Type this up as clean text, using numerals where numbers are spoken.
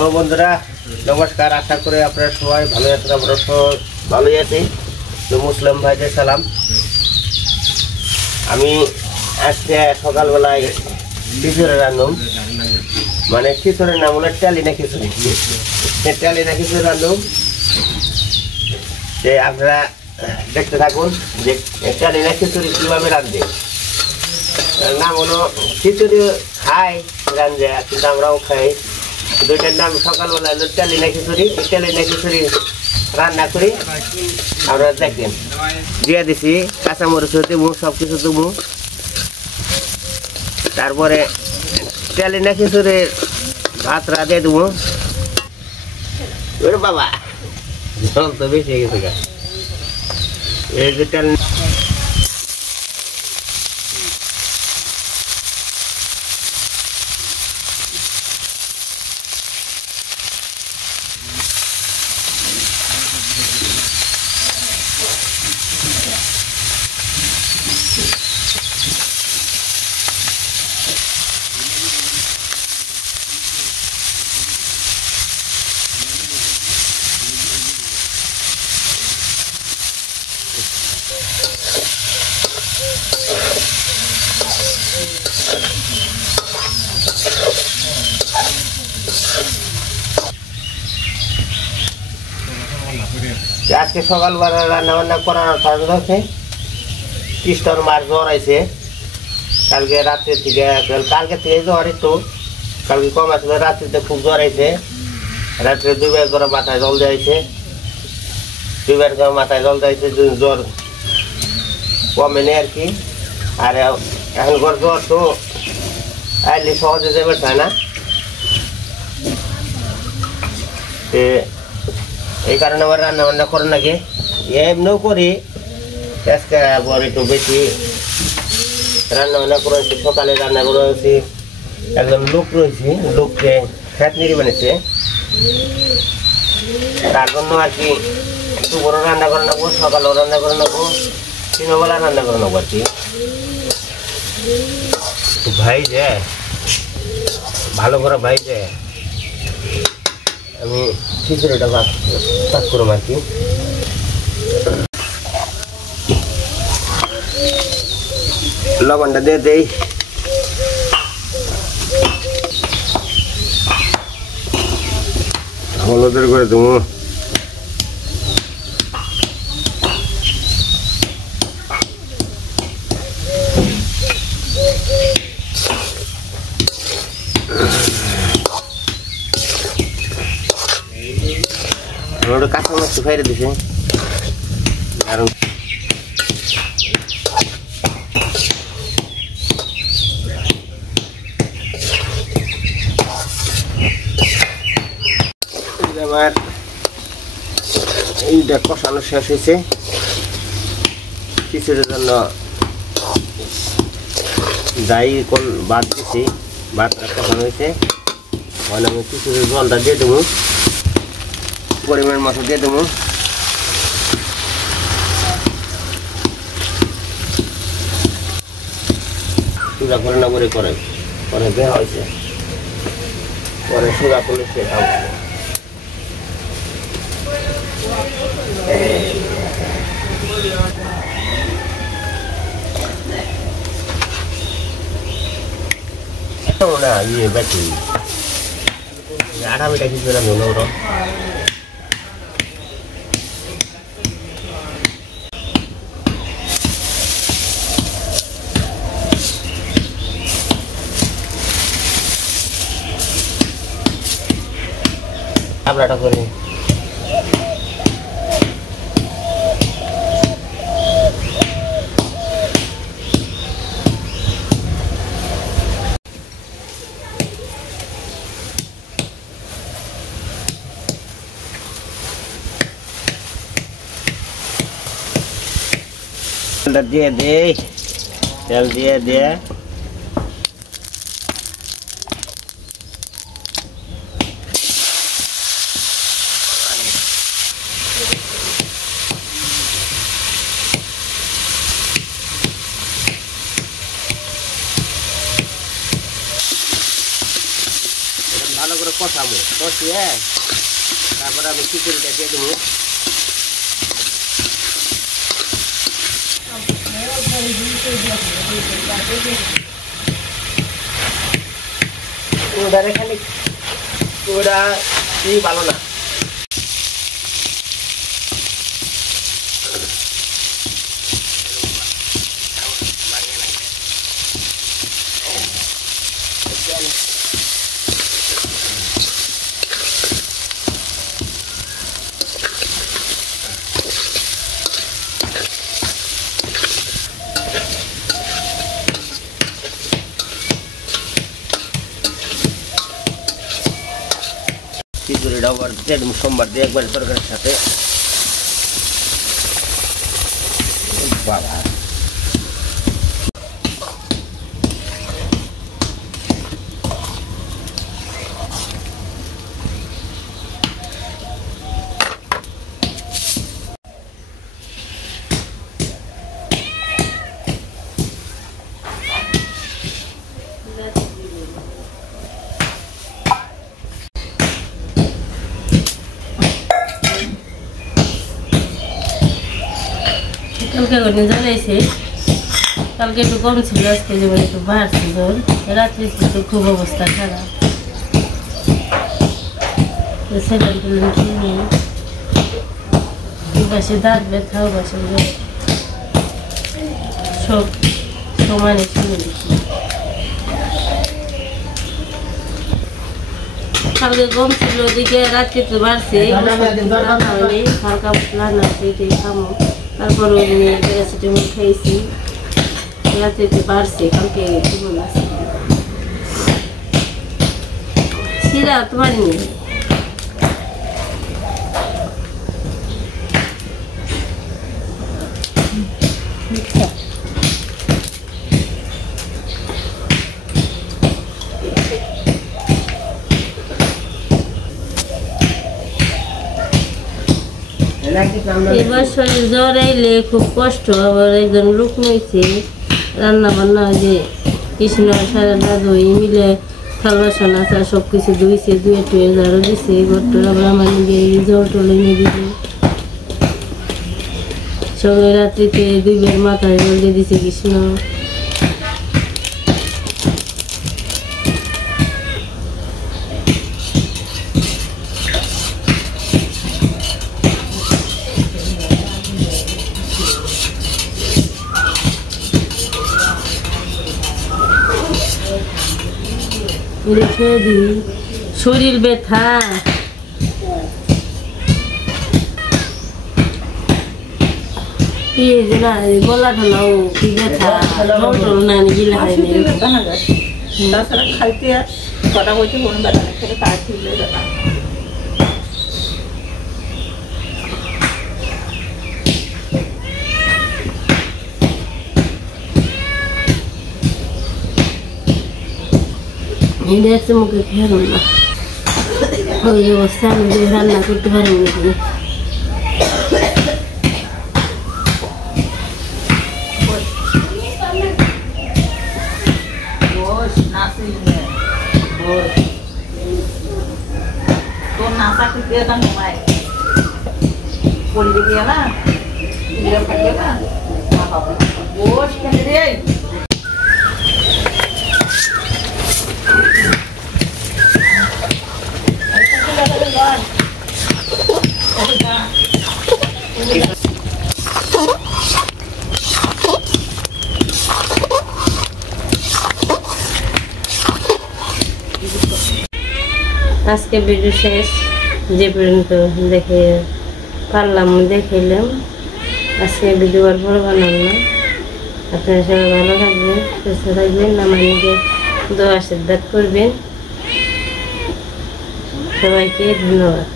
তো বন্ধুরা নমস্কার, আশা করি আপনারা সবাই ভালো আছেন। আমরা সবাই ভালোই আছি। তো মুসলিম ভাইদের সালাম। আমি আজকে সকালবেলায় খিচুড়ি রান্নাম, মানে খিচুড়ির নাম হলো ট্যালিনা খিচুড়ি। ট্যালিনা খিচুড়ি রান্নাম, যে আপনারা দেখতে থাকুন যে ট্যালিনা খিচুড়ি কীভাবে রাঁধবে। নাম হলো খিচুড়ি খাই রাঁধে, কিন্তু আমরাও খাই। দুইটার নাম সকালবেলা হলো ট্যালিনা খিচুড়ি। এই ট্যালিনা খিচুড়ি রান্না করি আমরা দেখেন দিয়ে দিছি, কাঁচামরিচ দেবো, সব কিছু দেবো। তারপরে ট্যালিনা খিচুড়ির ভাতটা দিয়ে দেবো। ওরে বাবা, জল তো বেশি হয়ে গেছে। এই যে আজকে সকালবেলা রান্না বান্না করার কারণ হচ্ছে কৃষ্ণর মাছ জ্বর আছে। কালকে রাত্রের থেকে, কালকে থেকে জ্বর একটু, কালকে কম আসলে রাত্রিতে খুব জ্বর আছে। রাত্রে দুইবার করে মাথায় জল দিয়েছে, দুইবার করে মাথায় জল দিয়েছে, জ্বর কমেনি আর কি। আর এখন জ্বর তো আইলে সহজে যাবে চায় না, এই কারণে আমার রান্না বান্না করে নাকি এমনিও করি। আজকে আবার একটু বেশি রান্না বান্না করেছি। সকালে রান্না করেছি, একজন লোক রয়েছে, লোককে খ্যাতনিরি বানিয়েছে, তার জন্য আর কি একটু বড় রান্না করে নেবো, সকালেও রান্না করে নেবো, তিনবেলা রান্না করে নেবো আর কি। ভাই যে ভালো করে ভাই যে আমি খিচুড়িটা পাক করব আর কি। লবণটা দিয়ে দেই, হলুদের করে দেবো, ওটা কাঁচামরিচ ফেলে দিছে। কারণ আমার এইটা কষানো শেষ হয়েছে। খিচুড়ির জন্য যাই কোন ভাত দিছি, ভাতটা কষানো হয়েছে। মানে আমি খিচুড়ির জলটা দিয়ে দেবো, পরিমাণ মতো দিয়ে দেবো। সুগা করে না করে করে পরে দেওয়া হয়েছে, পরে সুগা করলে সে খাবো। না ইয়ে ব্যাটি আধা মিটা কিছু না ধরো। আপনারটা করে দিয়ে দেই, তেল দিয়ে দিয়ে ভালো করে কষাবো, কষিয়ে তারপরে আমি খিচুড়িটা দিয়ে দেবো। ওটারে খালি ওটা ভালো না। খিচুড়িটা আবার দিয়ে দেবো সোমবার দিয়ে একবার তরকারির সাথে। বাবা কালকে করে জল এসে কালকে একটু কম ছিল, আজকে যেমন একটু বাড়ছে জল। রাত্রে তো খুব অবস্থা খারাপ, সেলাইন টেলাইন খেয়ে নিই। পাশে দাঁত ব্যথা, পাশে সব সমানে শুনে দেখি। কালকে কম ছিল, ওদিকে রাত্রে তো বাড়ছে, হালকা রান্না এটাই খামো। তারপর ওই নিয়ে প্যারাসিটামল খাইছি, রাত্রে বাড়ছে। কালকে কেমন আছে শিরা তোমার নিয়ে এবার শরীর জ্বর আইলে খুব কষ্ট। আবার একজন লোক নিয়েছে রান্না বান্না, যে কৃষ্ণ সারা দাদু মিলে থাল বাসন আচার সব কিছু ধুইছে, ধুয়ে টুয়ে ঝাড়ু দিছে ঘরটার। আবার আমার নিজে জল টলে নিয়ে দিছে। সবাই রাত্রিতে 2 বের মাথায় জল দিয়ে দিছে কৃষ্ণ। রেখে দিই শরীর ব্যথা। গলা ঢালাও কি ব্যথা, না গিলা হয়নি। তাছাড়া খাইতে আর কটা বইতে কোনো ব্যথা খেলে তার ঠিকলে ব্যথা। দেখছে মুখে খেয়াল না, ওই অবস্থা আমি রান্না করতে পারি নাকি। তোর নাচা করতে নয় পড়ে গিয়ে না বস খেলে রে। আজকে ভিডিও শেষ, যে পর্যন্ত দেখে পারলাম দেখাইলাম। আজকে ভিডিও আর বড় বানাম না। আপনারা সবাই ভালো থাকবেন, সুস্থ থাকবেন, আমার নিজের দোয়া আশীর্বাদ করবেন। সবাইকে ধন্যবাদ।